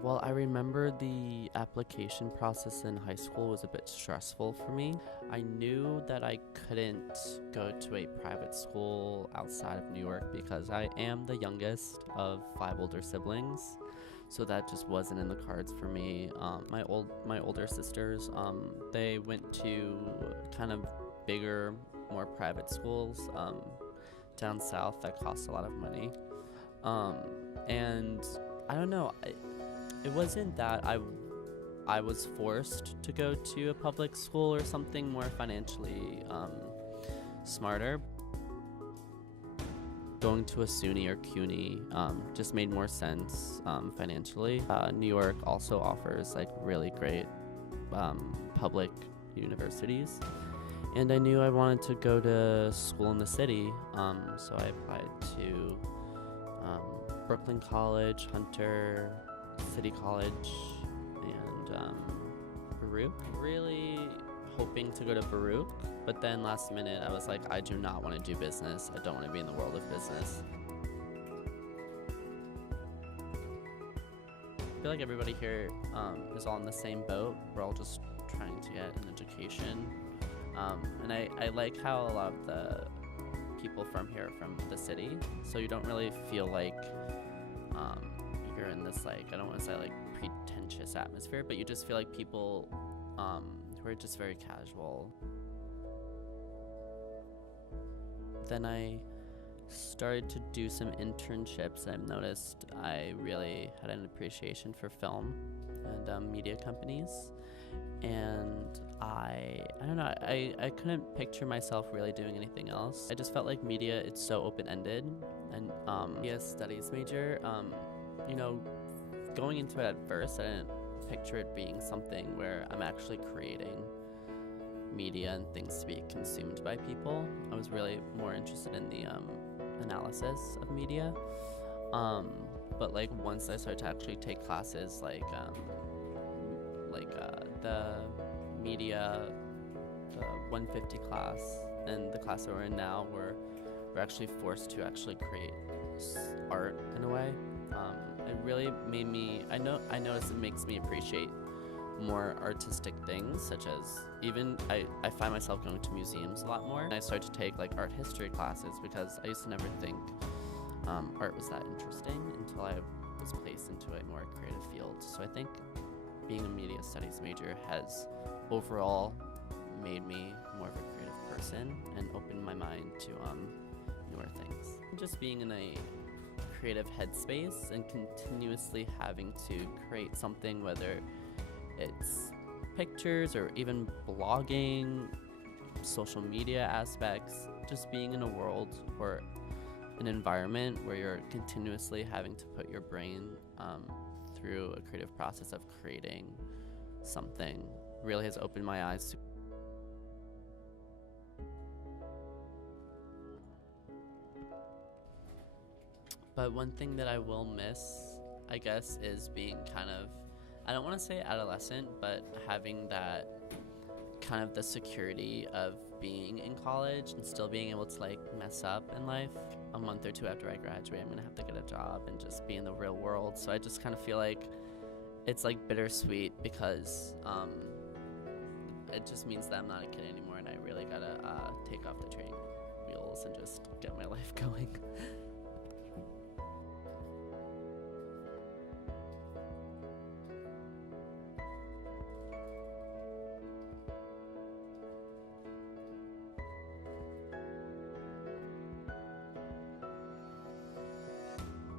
Well, I remember the application process in high school was a bit stressful for me. I knew that I couldn't go to a private school outside of New York because I am the youngest of five older siblings, so that just wasn't in the cards for me. My older sisters, they went to kind of bigger, more private schools down south that cost a lot of money. Um, and I don't know. It wasn't that I was forced to go to a public school or something more financially smarter. Going to a SUNY or CUNY just made more sense financially. New York also offers like really great public universities, and I knew I wanted to go to school in the city, so I applied to Brooklyn College, Hunter, City College, and Baruch. Really hoping to go to Baruch, but then last minute I was like, I do not want to do business. I don't want to be in the world of business. I feel like everybody here is all in the same boat. We're all just trying to get an education. And I like how a lot of the people from here are from the city, so you don't really feel like you're in this, like, I don't want to say like pretentious atmosphere, but you just feel like people who are just very casual. Then I started to do some internships, and I've noticed I really had an appreciation for film and media companies. And I don't know, I couldn't picture myself really doing anything else. I just felt like media, it's so open-ended, and media studies major, you know, going into it at first, I didn't picture it being something where I'm actually creating media and things to be consumed by people. I was really more interested in the analysis of media. But like once I started to actually take classes like the media, the 150 class, and the class that we're in now, we're actually forced to actually create art in a way. It really made me, I noticed it makes me appreciate more artistic things, such as even I find myself going to museums a lot more. And I started to take like art history classes because I used to never think art was that interesting until I was placed into a more creative field. So I think being a media studies major has overall made me more of a creative person and opened my mind to newer things. Just being in a creative headspace and continuously having to create something, whether it's pictures or even blogging, social media aspects, just being in a world or an environment where you're continuously having to put your brain through a creative process of creating something really has opened my eyes to. But one thing that I will miss, I guess, is being kind of, I don't want to say adolescent, but having that kind of the security of being in college and still being able to like mess up in life. A month or two after I graduate, I'm gonna have to get a job and just be in the real world. So I just kind of feel like it's like bittersweet because it just means that I'm not a kid anymore, and I really gotta take off the training wheels and just get my life going.